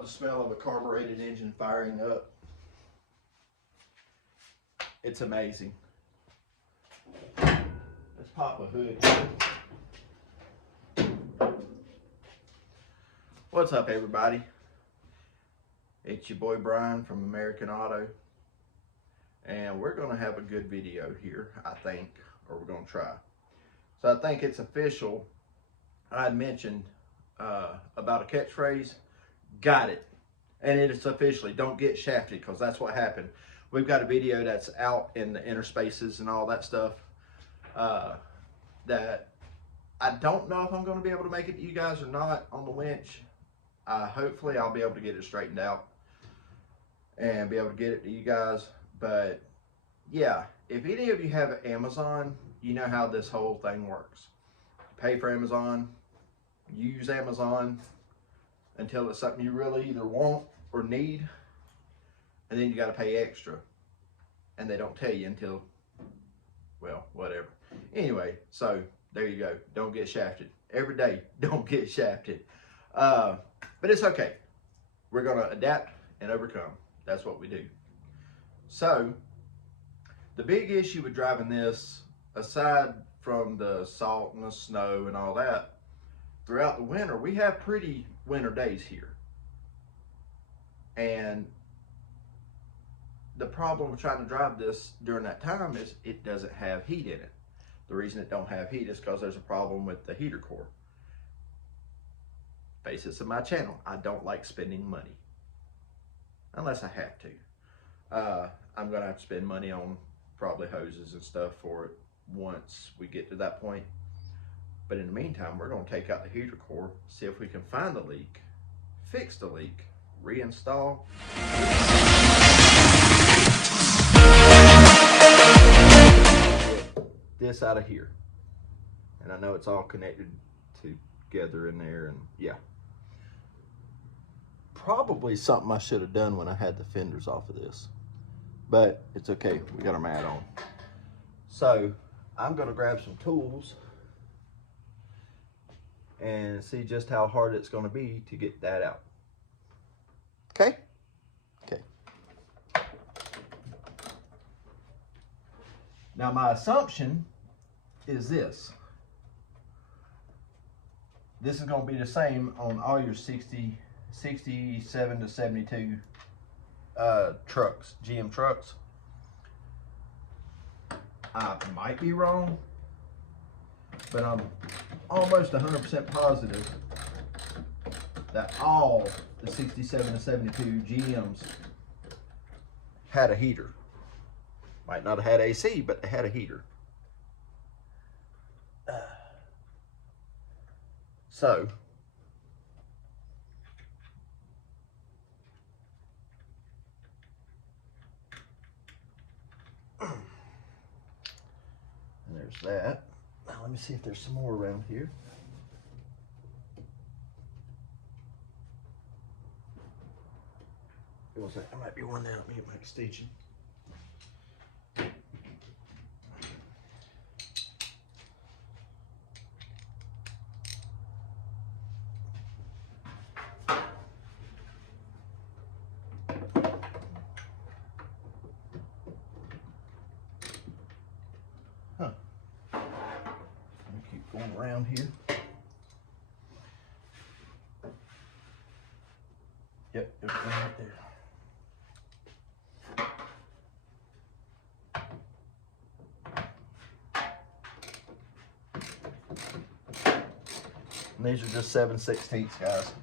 about the smell of a carbureted engine firing up. It's amazing. Let's pop a hood. What's up, everybody? It's your boy Brian from American Auto, and we're going to have a good video here, I think, or we're going to try. So I think it's official. I had mentioned about a catchphrase. Got it. And it is officially, don't get shafted, because that's what happened. We've got a video that's out in the inner spaces and all that stuff that I don't know if I'm going to be able to make it to you guys or not on the winch. Hopefully I'll be able to get it straightened out and be able to get it to you guys. But yeah, if any of you have Amazon, you know how this whole thing works. You pay for Amazon, you use Amazon until it's something you really either want or need, and then you got to pay extra, and they don't tell you until, well, whatever. Anyway, so there you go. Don't get shafted. Every day, don't get shafted. But it's okay. We're going to adapt and overcome. That's what we do. So the big issue with driving this, aside from the salt and the snow and all that, throughout the winter, we have pretty winter days here. And the problem with trying to drive this during that time is it doesn't have heat in it. The reason it don't have heat is because there's a problem with the heater core. Basis of my channel, I don't like spending money. Unless I have to. I'm gonna have to spend money on probably hoses and stuff for it once we get to that point. But in the meantime, we're gonna take out the heater core, see if we can find the leak, fix the leak, reinstall. This out of here. And I know it's all connected together in there, and yeah. Probably something I should have done when I had the fenders off of this. But it's okay, we got our mat on. So I'm gonna grab some tools and see just how hard it's gonna be to get that out. Okay? Okay. Now my assumption is this. This is gonna be the same on all your 67 to 72 trucks, GM trucks. I might be wrong, but I'm almost 100% positive that all the 67 to 72 GMs had a heater. Might not have had AC, but they had a heater. So and there's that. Now let me see if there's some more around here. There might be one there. Let me get my extension. Going around here. Yep, there's one right there. And these are just 7/16, guys.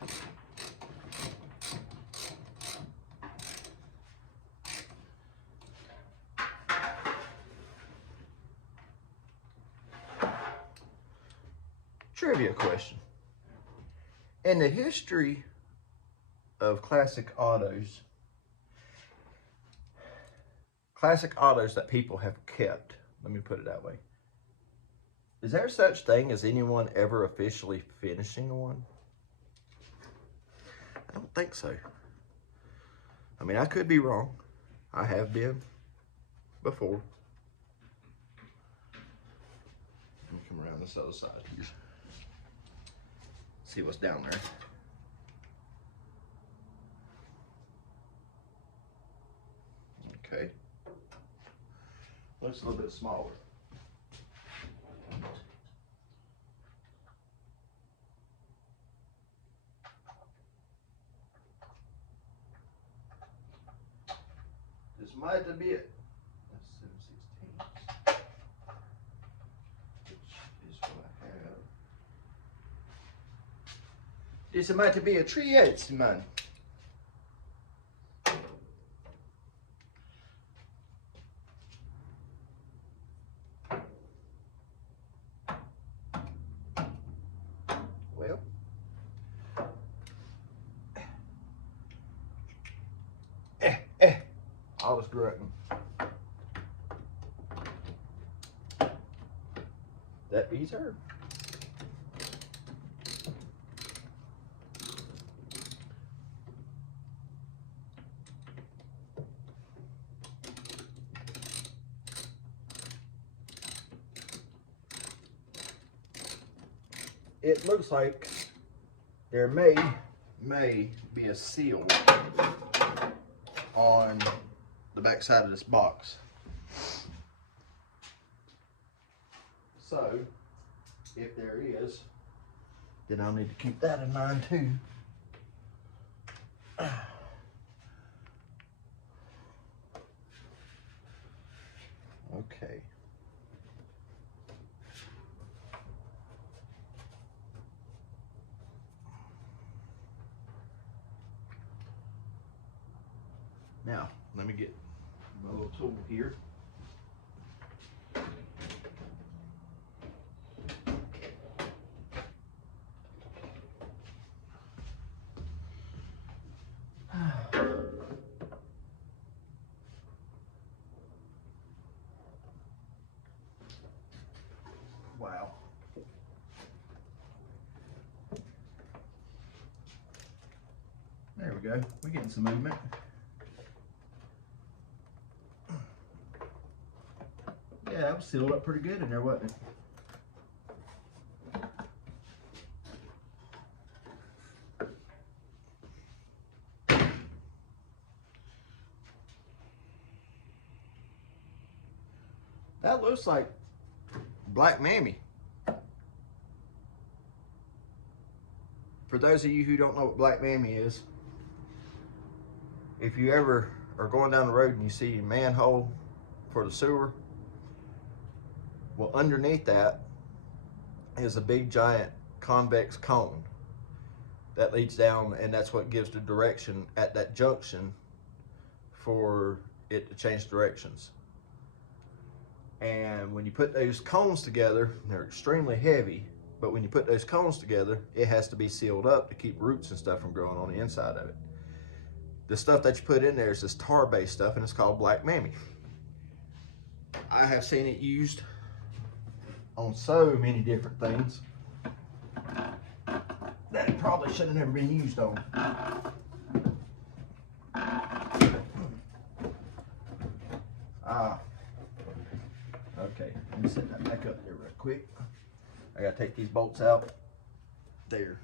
Trivia question. In the history of classic autos that people have kept, let me put it that way, is there such thing as anyone ever officially finishing one? I don't think so. I mean, I could be wrong. I have been before. Let me come around this other side here. See what's down there. Okay. Looks a little bit smaller. This might be it. That's 7/16, which is what I have. This might be a 3/8, man. Well, I'll just correct them. That beats her. It looks like there may be a seal on the back side of this box. So if there is, then I'll need to keep that in mind too. Okay. Now, let me get my little tool here. Wow. There we go. We're getting some movement. Yeah, that was sealed up pretty good in there, wasn't it? That looks like Black Mammy. For those of you who don't know what Black Mammy is, if you ever are going down the road and you see a manhole for the sewer, well, underneath that is a big giant convex cone that leads down, and that's what gives the direction at that junction for it to change directions. And when you put those cones together, they're extremely heavy, but when you put those cones together, it has to be sealed up to keep roots and stuff from growing on the inside of it. The stuff that you put in there is this tar-based stuff, and it's called Black Mammy. I have seen it used on so many different things that it probably should have never been used on. Okay, let me set that back up there real quick. I gotta take these bolts out there.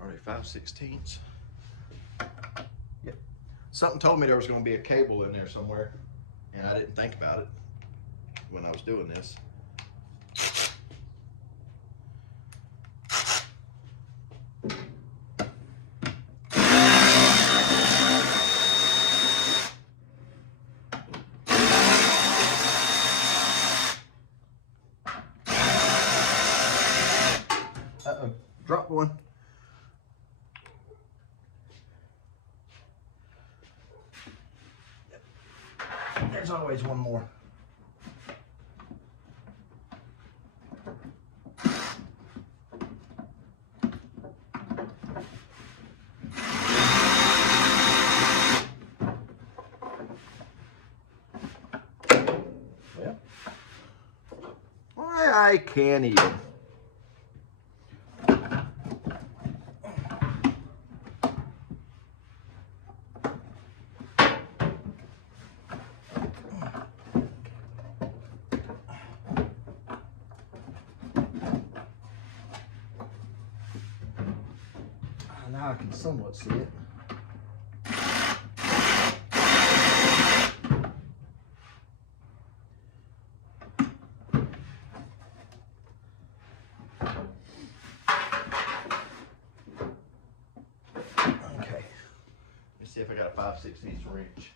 Already 5/16. Yep. Something told me there was going to be a cable in there somewhere, and I didn't think about it when I was doing this. Uh-oh, dropped one. There's always one more. Well, why I can't even. now I can somewhat see it. Okay, let's see if I got a 5/16 wrench.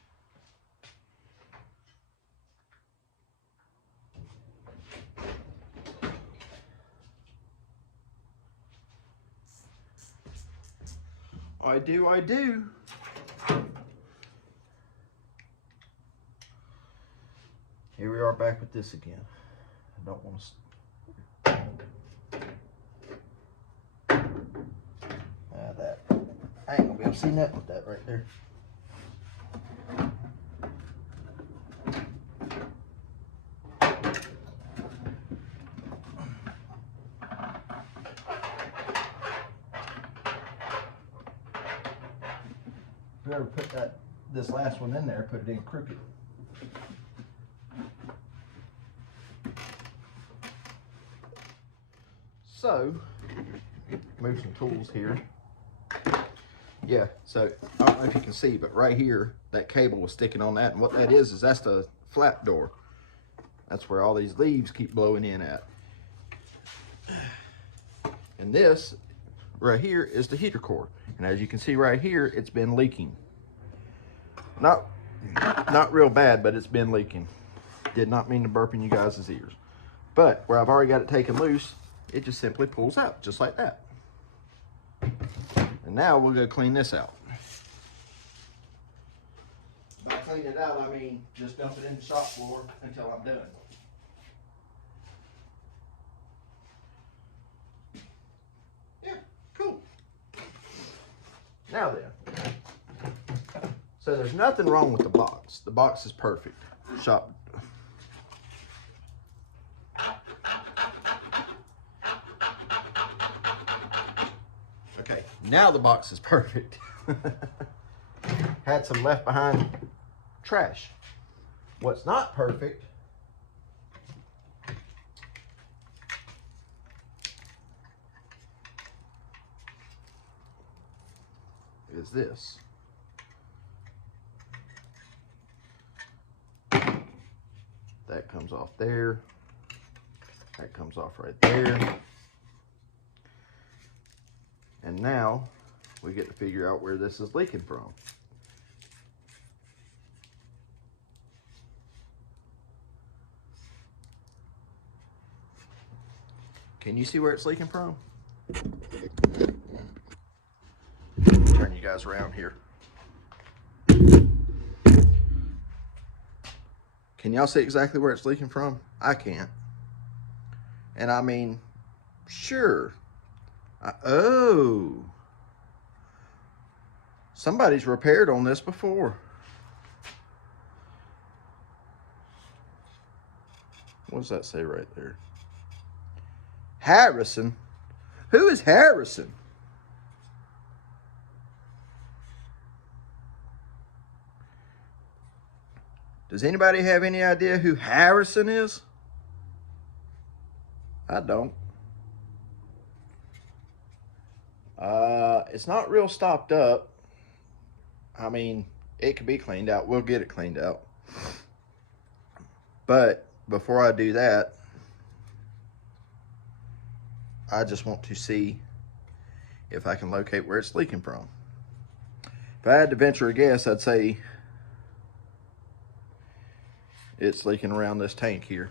I do. Here we are back with this again. I don't want to. That. I ain't gonna be able to see nothing with that right there. Whoever put this last one in there, put it in crooked. So, move some tools here. Yeah, so I don't know if you can see, but right here, that cable was sticking on that, and what that is that's the flap door. That's where all these leaves keep blowing in at. And this right here is the heater cord, and as you can see right here, it's been leaking. Not real bad, but it's been leaking. Did not mean to burp in you guys' ears, but where I've already got it taken loose, it just simply pulls out just like that. And now we'll go clean this out. By clean it out, I mean just dump it in the shop floor until I'm done. Yeah, cool. Now then, so there's nothing wrong with the box. The box is perfect. Shop. Okay, now the box is perfect. Had some left behind trash. What's not perfect is this. That comes off there. That comes off right there. And now we get to figure out where this is leaking from. Can you see where it's leaking from? Turn you guys around here. Can y'all see exactly where it's leaking from? I can't. And I mean, sure. Oh. Somebody's repaired on this before. What does that say right there? Harrison? Who is Harrison? Does anybody have any idea who Harrison is? I don't. It's not real stopped up. I mean, it could be cleaned out. We'll get it cleaned out. But before I do that, I just want to see if I can locate where it's leaking from. If I had to venture a guess, I'd say it's leaking around this tank here.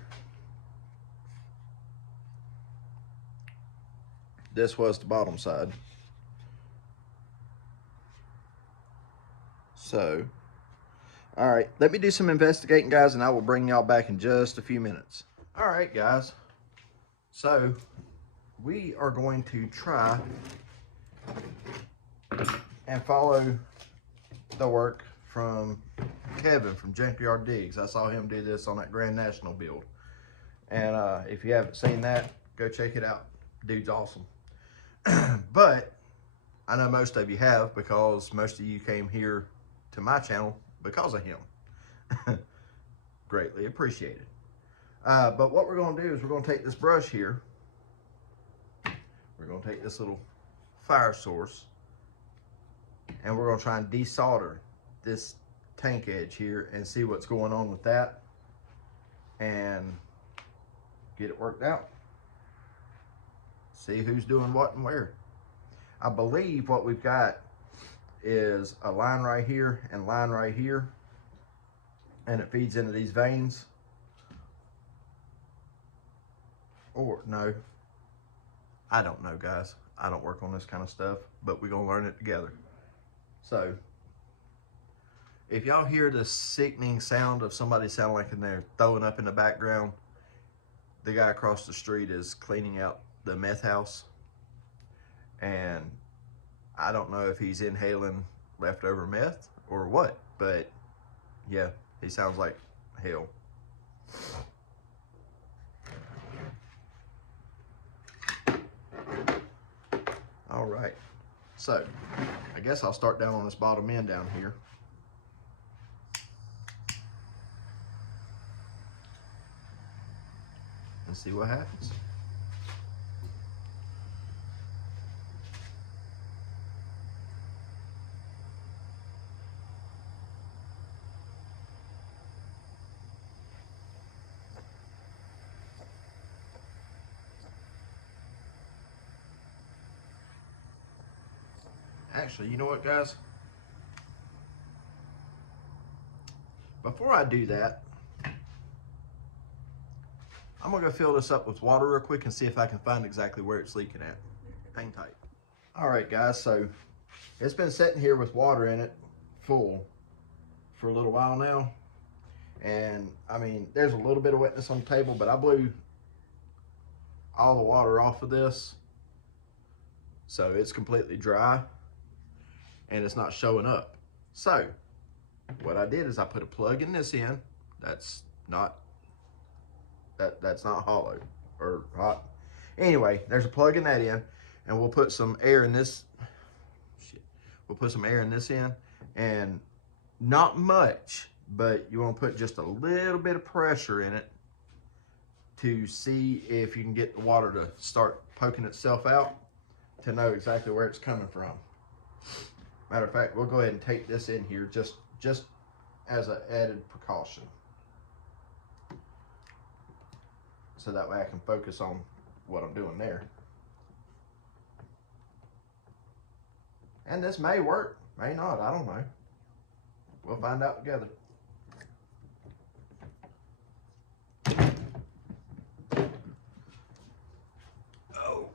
This was the bottom side. So, all right, let me do some investigating, guys, and I will bring y'all back in just a few minutes. All right, guys. So, we are going to try and follow the work from Kevin from Junkyard Digs. I saw him do this on that Grand National build. And if you haven't seen that, go check it out. Dude's awesome. But I know most of you have, because most of you came here to my channel because of him. Greatly appreciated. But what we're going to do is we're going to take this brush here. We're going to take this little fire source, and we're gonna try and desolder this tank edge here and see what's going on with that and get it worked out. See who's doing what and where. I believe what we've got is a line right here and line right here, and it feeds into these veins. Or no, I don't know, guys. I don't work on this kind of stuff, but we're gonna learn it together. So if y'all hear the sickening sound of somebody sounding like they're throwing up in the background, the guy across the street is cleaning out the meth house, and I don't know if he's inhaling leftover meth or what, but yeah, he sounds like hell. All right, so I guess I'll start down on this bottom end down here. And see what happens. Actually, you know what, guys? Before I do that, I'm gonna go fill this up with water real quick and see if I can find exactly where it's leaking at. Hang tight. All right, guys, so it's been sitting here with water in it full for a little while now. And I mean, there's a little bit of wetness on the table, but I blew all the water off of this. So it's completely dry and it's not showing up. So what I did is I put a plug in this end. That's not hollow or hot. Anyway, there's a plug in that end, and we'll put some air in this. We'll put some air in this end, and not much, but you want to put just a little bit of pressure in it to see if you can get the water to start poking itself out, to know exactly where it's coming from. Matter of fact, we'll go ahead and take this in here just as an added precaution, so that way I can focus on what I'm doing there. And this may work, may not, I don't know. We'll find out together. Oh.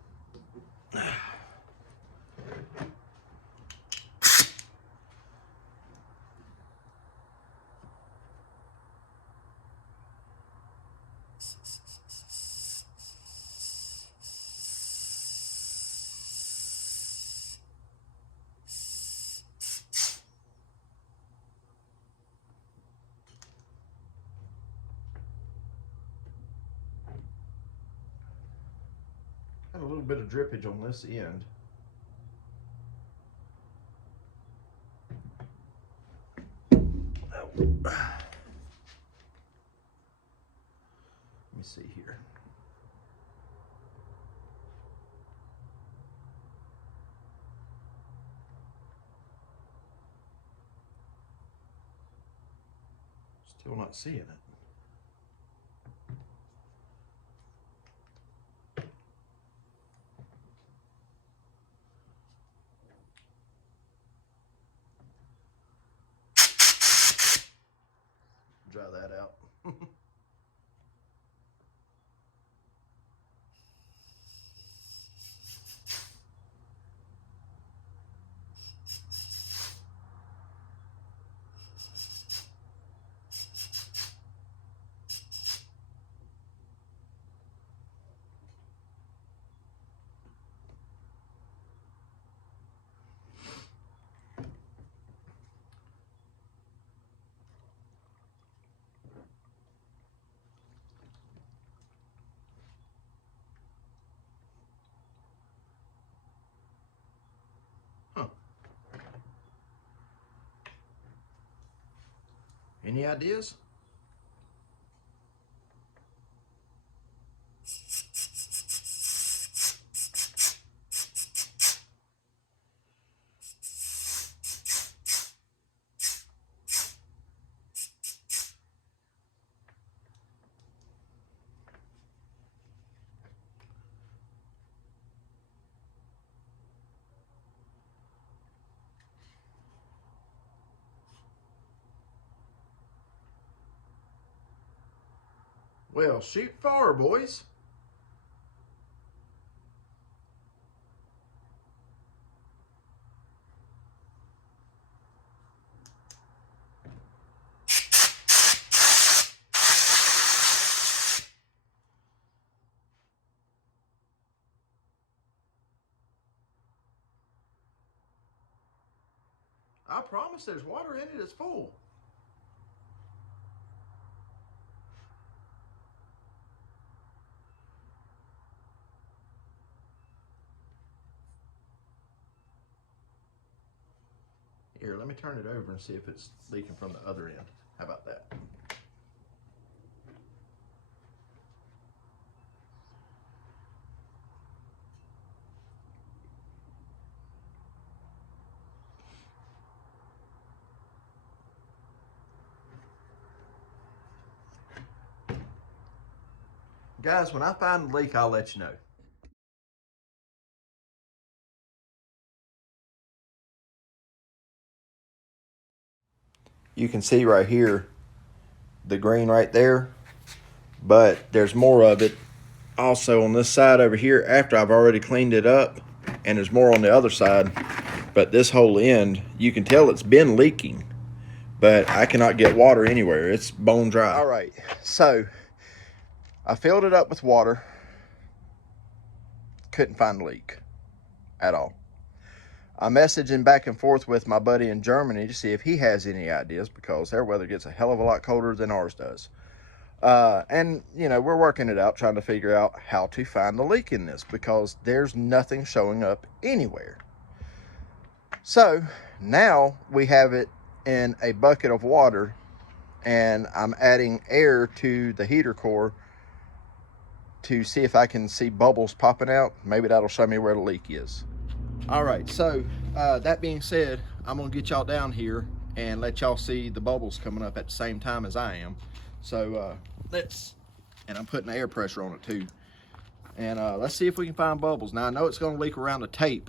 Got a little bit of drippage on this end. Let me see here. Still not seeing it. Dry that out. Huh. Any ideas? Well, shoot fire, boys. I promise there's water in it. It's full. Here, let me turn it over and see if it's leaking from the other end. How about that? Guys, when I find a leak, I'll let you know. You can see right here, the green right there, but there's more of it also on this side over here after I've already cleaned it up, and there's more on the other side. But this whole end, you can tell it's been leaking, but I cannot get water anywhere. It's bone dry. All right, so I filled it up with water. Couldn't find a leak at all. I'm messaging back and forth with my buddy in Germany to see if he has any ideas, because their weather gets a hell of a lot colder than ours does. And, you know, we're working it out, trying to figure out how to find the leak in this, because there's nothing showing up anywhere. So now we have it in a bucket of water, and I'm adding air to the heater core to see if I can see bubbles popping out. Maybe that'll show me where the leak is. All right, so that being said, I'm gonna get y'all down here and let y'all see the bubbles coming up at the same time as I am. So and I'm putting the air pressure on it too. And let's see if we can find bubbles. Now I know it's gonna leak around the tape,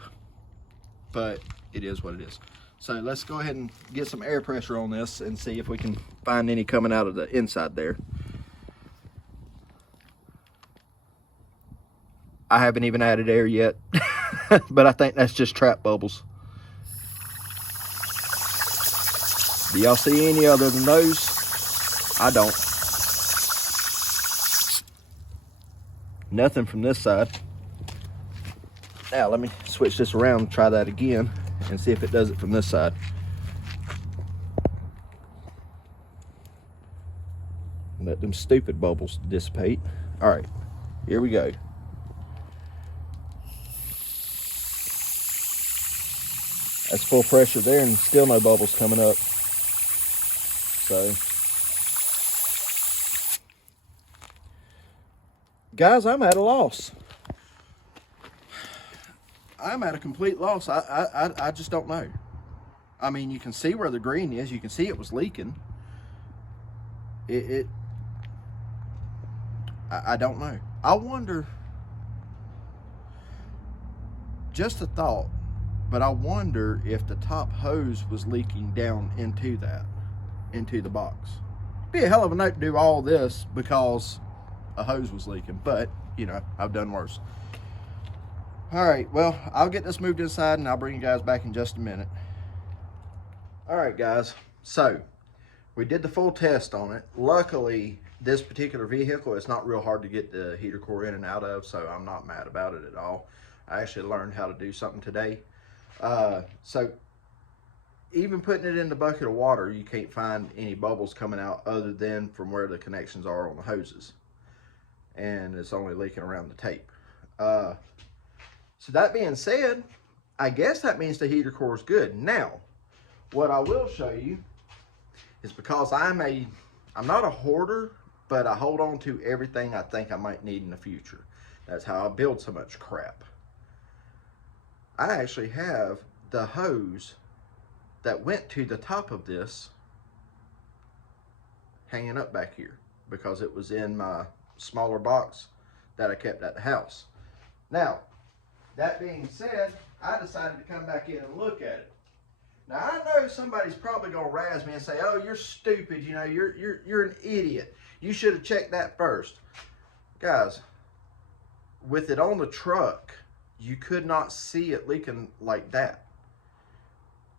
but it is what it is. So let's go ahead and get some air pressure on this and see if we can find any coming out of the inside there. I haven't even added air yet, but I think that's just trap bubbles. Do y'all see any other than those? I don't. Nothing from this side. Now let me switch this around and try that again and see if it does it from this side. Let them stupid bubbles dissipate. All right, here we go. That's full pressure there and still no bubbles coming up. So, guys, I'm at a loss. I'm at a complete loss. I just don't know. I mean, you can see where the green is. You can see it was leaking. I don't know. I wonder, just a thought, but I wonder if the top hose was leaking down into the box. It'd be a hell of a note to do all this because a hose was leaking, but you know, I've done worse. All right, well, I'll get this moved inside and I'll bring you guys back in just a minute. All right, guys, so we did the full test on it. Luckily, this particular vehicle, it's not real hard to get the heater core in and out of, so I'm not mad about it at all. I actually learned how to do something today. So even putting it in the bucket of water, you can't find any bubbles coming out other than from where the connections are on the hoses. And it's only leaking around the tape. So that being said, I guess that means the heater core is good. Now, what I will show you is, because I'm not a hoarder, but I hold on to everything I think I might need in the future. That's how I build so much crap. I actually have the hose that went to the top of this hanging up back here, because it was in my smaller box that I kept at the house. Now, that being said, I decided to come back in and look at it. Now, I know somebody's probably gonna razz me and say, "Oh, you're stupid, you know, you're an idiot. You should have checked that first. Guys, with it on the truck, you could not see it leaking like that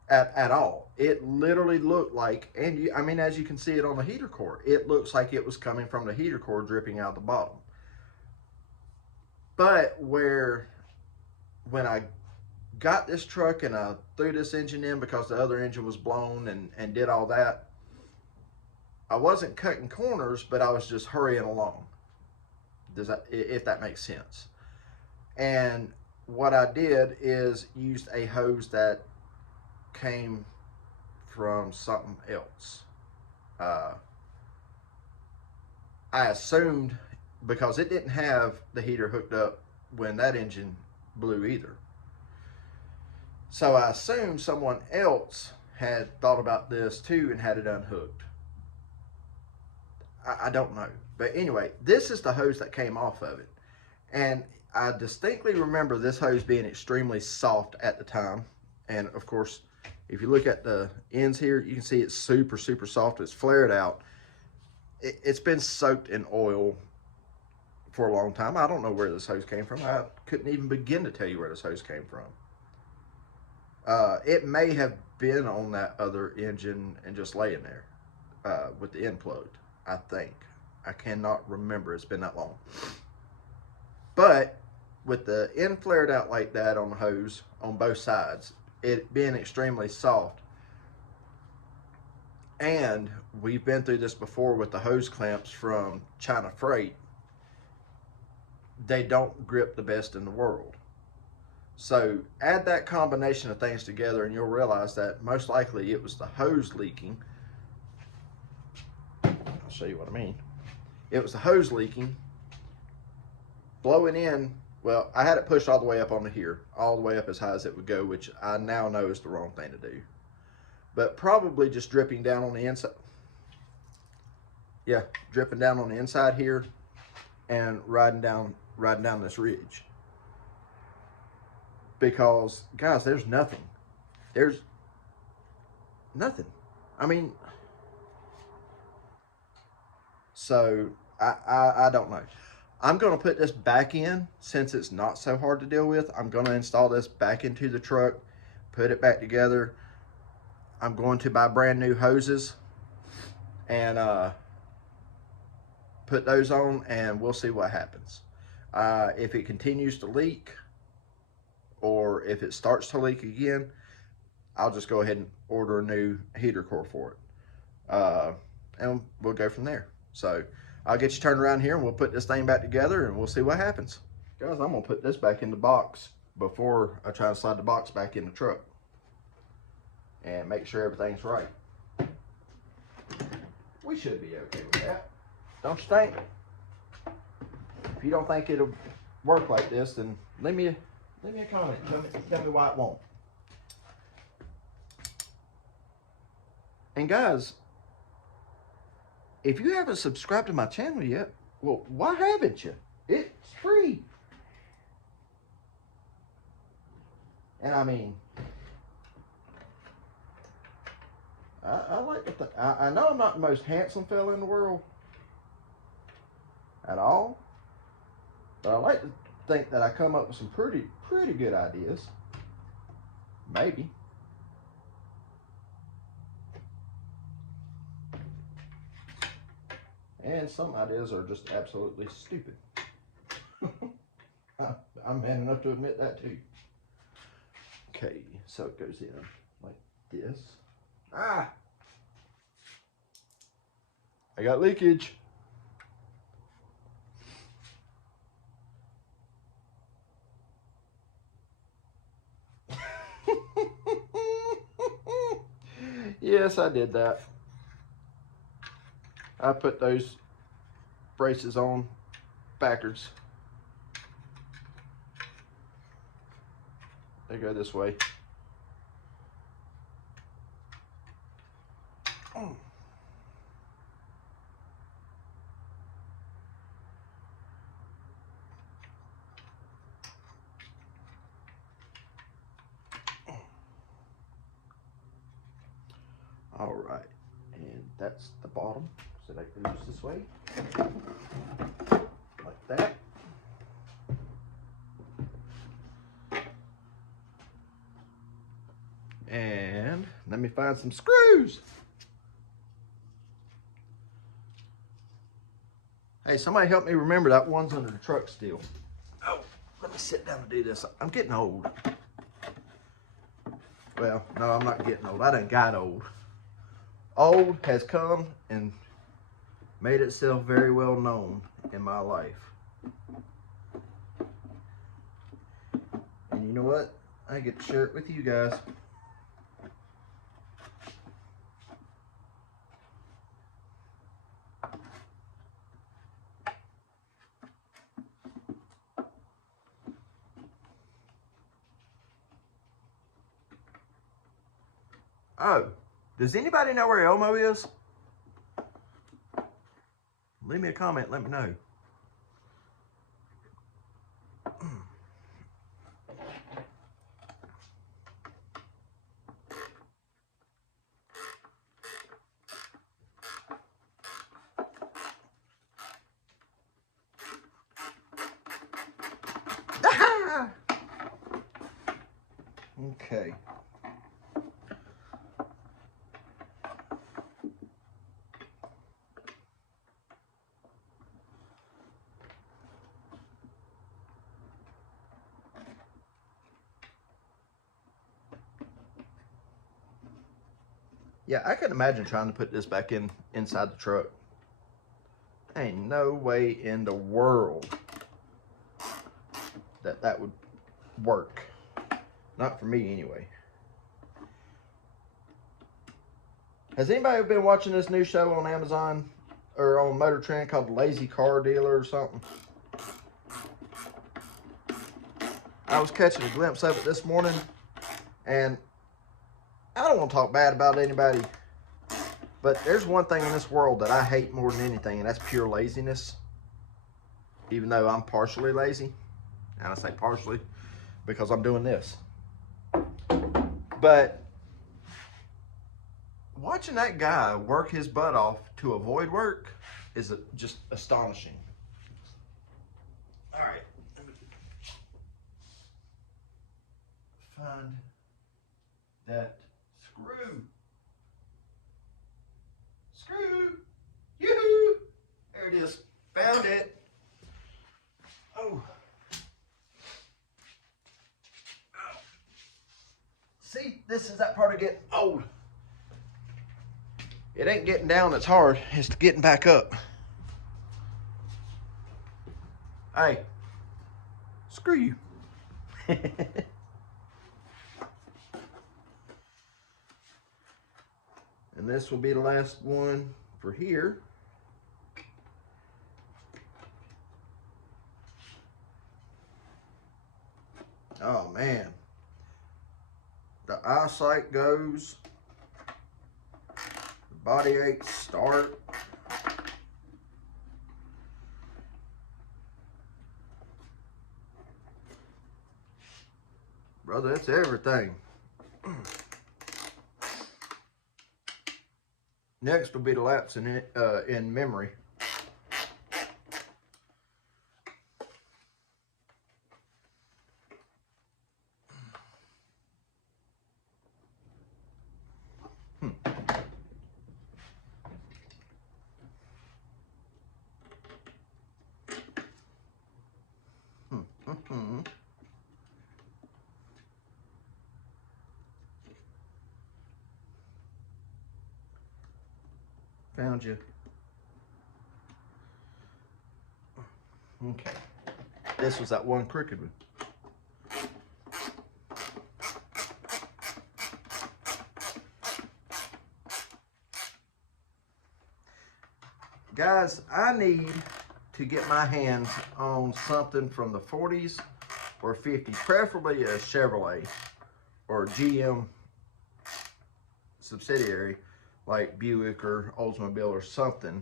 at all. It literally looked like, and I mean, as you can see it on the heater core, it looks like it was coming from the heater core dripping out the bottom. But when I got this truck and I threw this engine in because the other engine was blown and did all that, I wasn't cutting corners, but I was just hurrying along. If that makes sense. And what I did is used a hose that came from something else. I assumed, because it didn't have the heater hooked up when that engine blew either. So I assumed someone else had thought about this too and had it unhooked. I don't know. But anyway, this is the hose that came off of it. And I distinctly remember this hose being extremely soft at the time. And of course, if you look at the ends here, you can see it's super, super soft. It's flared out. It's been soaked in oil for a long time. I don't know where this hose came from. I couldn't even begin to tell you where this hose came from. It may have been on that other engine and just laying there with the end plugged, I think. I cannot remember. It's been that long. But with the end flared out like that on the hose on both sides, it being extremely soft, and we've been through this before with the hose clamps from China Freight, they don't grip the best in the world. So add that combination of things together and you'll realize that most likely it was the hose leaking. I'll show you what I mean. It was the hose leaking, blowing in. Well, I had it pushed all the way up onto here, all the way up as high as it would go, which I now know is the wrong thing to do. But probably just dripping down on the inside. Yeah, dripping down on the inside here and riding down this ridge. Because, guys, there's nothing. There's nothing. I mean, so I don't know. I'm going to put this back in since it's not so hard to deal with. I'm going to install this back into the truck, put it back together. I'm going to buy brand new hoses and put those on, and we'll see what happens. If it continues to leak or if it starts to leak again, I'll just go ahead and order a new heater core for it. And we'll go from there. So I'll get you turned around here and we'll put this thing back together and we'll see what happens. Guys, I'm gonna put this back in the box before I try to slide the box back in the truck and make sure everything's right. We should be okay with that, don't you think? If you don't think it'll work like this, then leave me a comment. Tell me why it won't. And guys, if you haven't subscribed to my channel yet, well, why haven't you? It's free. And I mean, I like to I know I'm not the most handsome fella in the world at all, but I like to think that I come up with some pretty good ideas. Maybe. And some ideas are just absolutely stupid. I'm man enough to admit that too. Okay, so it goes in like this. Ah! I got leakage. Yes, I did that. I put those braces on backwards. They go this way. All right, and that's the bottom. So that goes this way. Like that. And let me find some screws. Hey, somebody help me remember that one's under the truck still. Oh, let me sit down and do this. I'm getting old. Well, no, I'm not getting old. I done got old. Old has come and made itself very well known in my life. And you know what? I get to share it with you guys. Oh, does anybody know where Elmo is? Leave me a comment, let me know. Okay. Yeah, I can imagine trying to put this back inside the truck. Ain't no way in the world that would work. Not for me anyway. Has anybody been watching this new show on Amazon or on Motor Trend called The Lazy Car Dealer or something? I was catching a glimpse of it this morning, and I don't want to talk bad about anybody, but there's one thing in this world that I hate more than anything, and that's pure laziness. Even though I'm partially lazy, and I say partially because I'm doing this. But watching that guy work his butt off to avoid work is just astonishing. All right, let me find that screw. Screw! Yoo-hoo! There it is. Found it. Oh. See, this is that part of getting old. It ain't getting down that's hard, it's getting back up. Hey, screw you. And this will be the last one for here. Oh man. The eyesight goes. The body aches start. Brother, that's everything. Next will be the lapse in memory. Found you. Okay. This was that one crooked one. Guys, I need to get my hands on something from the 40s or 50s, preferably a Chevrolet or a GM subsidiary like Buick or Oldsmobile or something.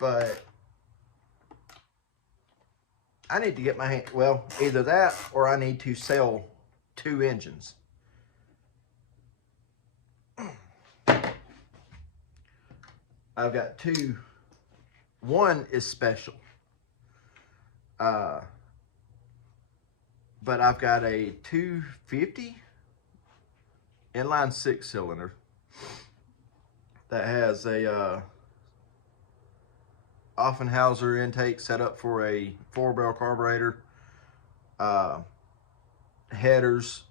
But I need to get my hand, well, either that or I need to sell 2 engines. I've got two. One is special. But I've got a 250 inline 6-cylinder that has a Offenhauser intake set up for a 4-barrel carburetor, headers,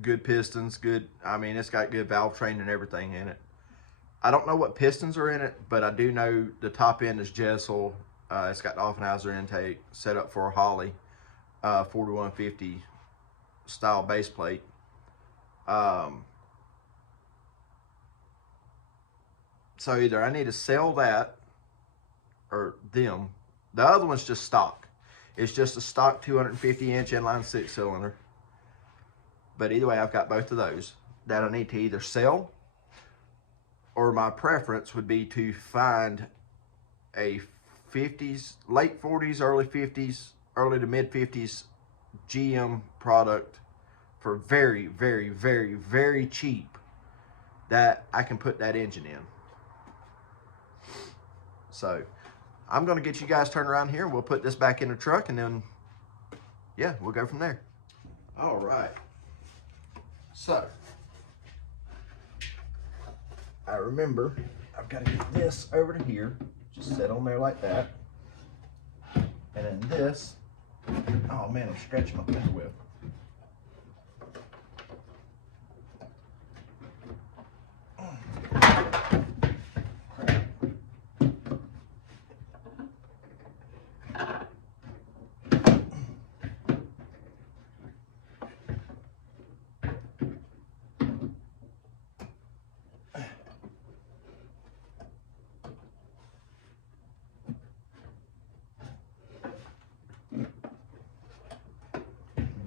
good pistons, good. I mean, it's got good valve train and everything in it. I don't know what pistons are in it, but I do know the top end is Jessel. It's got the Offenhauser intake set up for a Holley 4150 style base plate. So either I need to sell that or them. The other one's just stock. It's just a stock 250-inch inline 6-cylinder. But either way, I've got both of those that I need to either sell, or my preference would be to find a 50s, late 40s, early 50s, early to mid 50s GM product for very, very, very, very cheap that I can put that engine in. So I'm going to get you guys turned around here, and we'll put this back in the truck, and then, yeah, we'll go from there. All right. So, I remember I've got to get this over to here. Just sit on there like that. And then this, oh man, I'm scratching my finger web.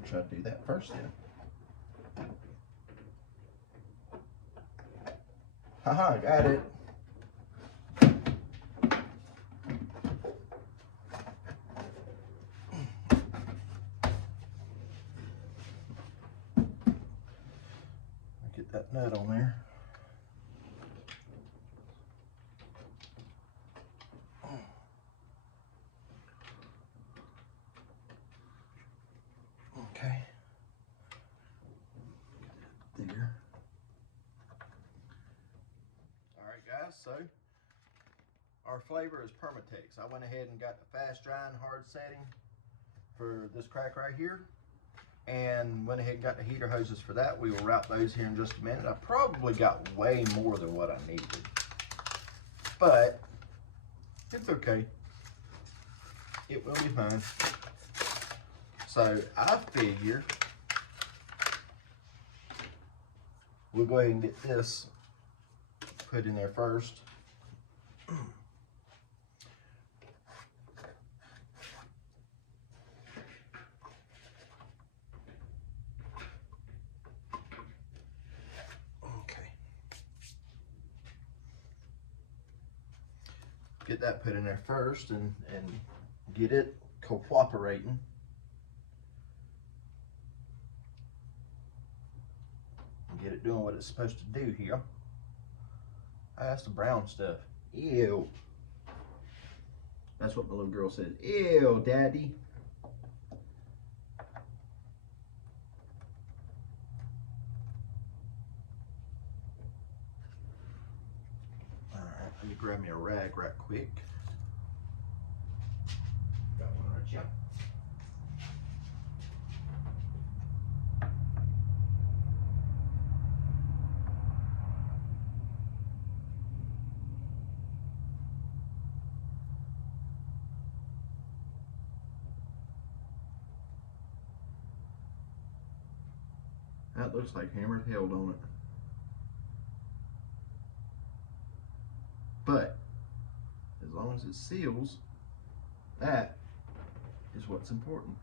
Try to do that first then. Haha, got it. Get that nut on there. Okay. There. All right, guys, so our flavor is Permatex. I went ahead and got the fast drying hard setting for this crack right here, and went ahead and got the heater hoses for that. We will route those here in just a minute. I probably got way more than what I needed, but it's okay. It will be fine. So I figure we'll go ahead and get this put in there first. Okay. Get that put in there first and get it cooperating. Get it doing what it's supposed to do here. That's the brown stuff. Ew. That's what my little girl says. Ew, Daddy. Alright, let me grab me a rag right quick. Got one right here. That looks like hammered hell, don't it? But as long as it seals, that is what's important.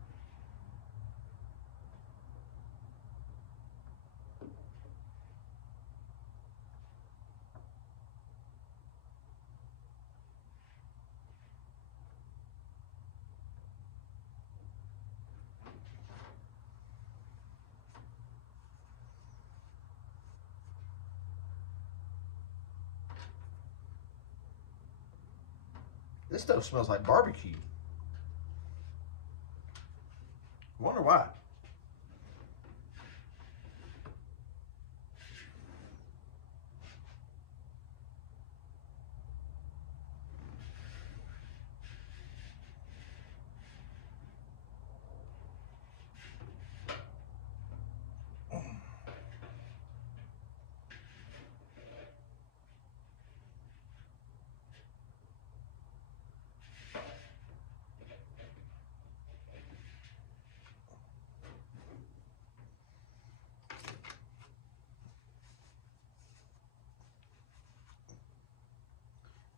This stuff smells like barbecue. Wonder why.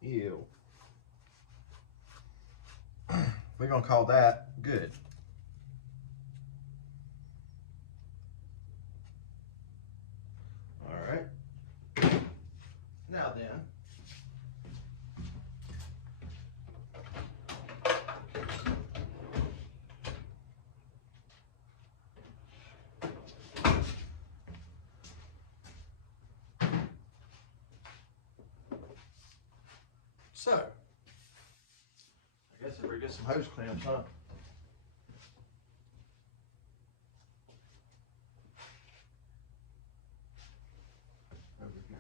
Ew. We're gonna call that good. All right. Now then, so I guess if we get some hose clamps, huh? Over here.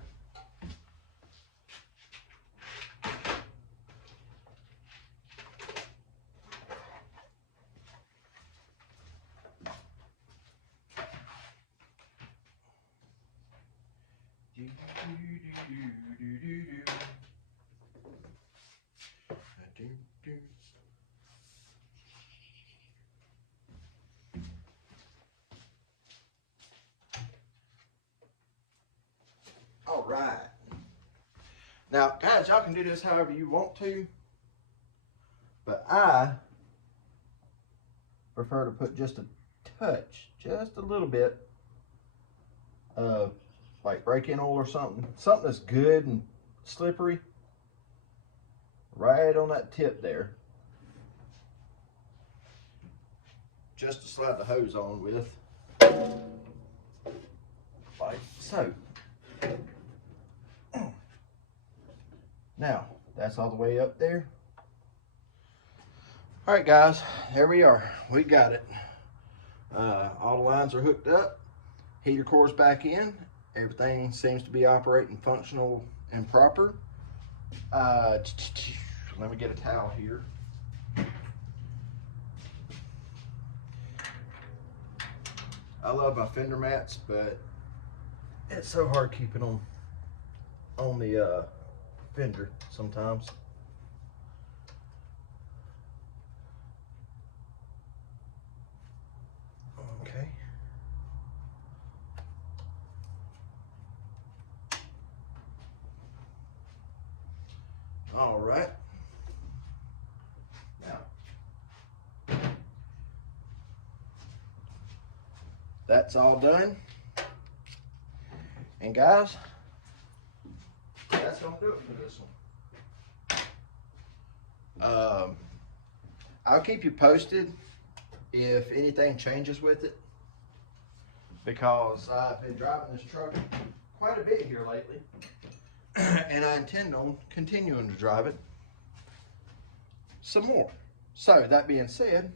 All right. Now, guys, y'all can do this however you want to, but I prefer to put just a touch, just a little bit of like break-in oil or something that's good and slippery, right on that tip there, just to slide the hose on with, like so. Now, that's all the way up there. All right, guys, there we are. We got it. All the lines are hooked up. Heater core's back in. Everything seems to be operating functional and proper. Let me get a towel here. I love my fender mats, but it's so hard keeping them on the fender sometimes. Okay. All right. Now, that's all done. And guys, that's gonna do it for this one. I'll keep you posted if anything changes with it, because I've been driving this truck quite a bit here lately, and I intend on continuing to drive it some more. So that being said,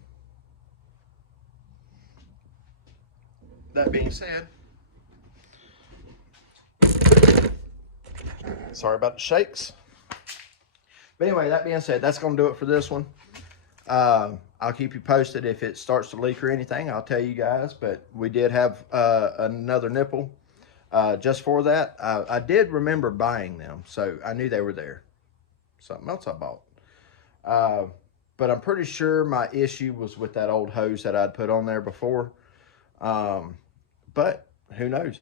sorry about the shakes. But anyway, that being said, that's going to do it for this one. I'll keep you posted if it starts to leak or anything. I'll tell you guys. But we did have another nipple just for that. I did remember buying them, so I knew they were there. Something else I bought. But I'm pretty sure my issue was with that old hose that I'd put on there before. But who knows?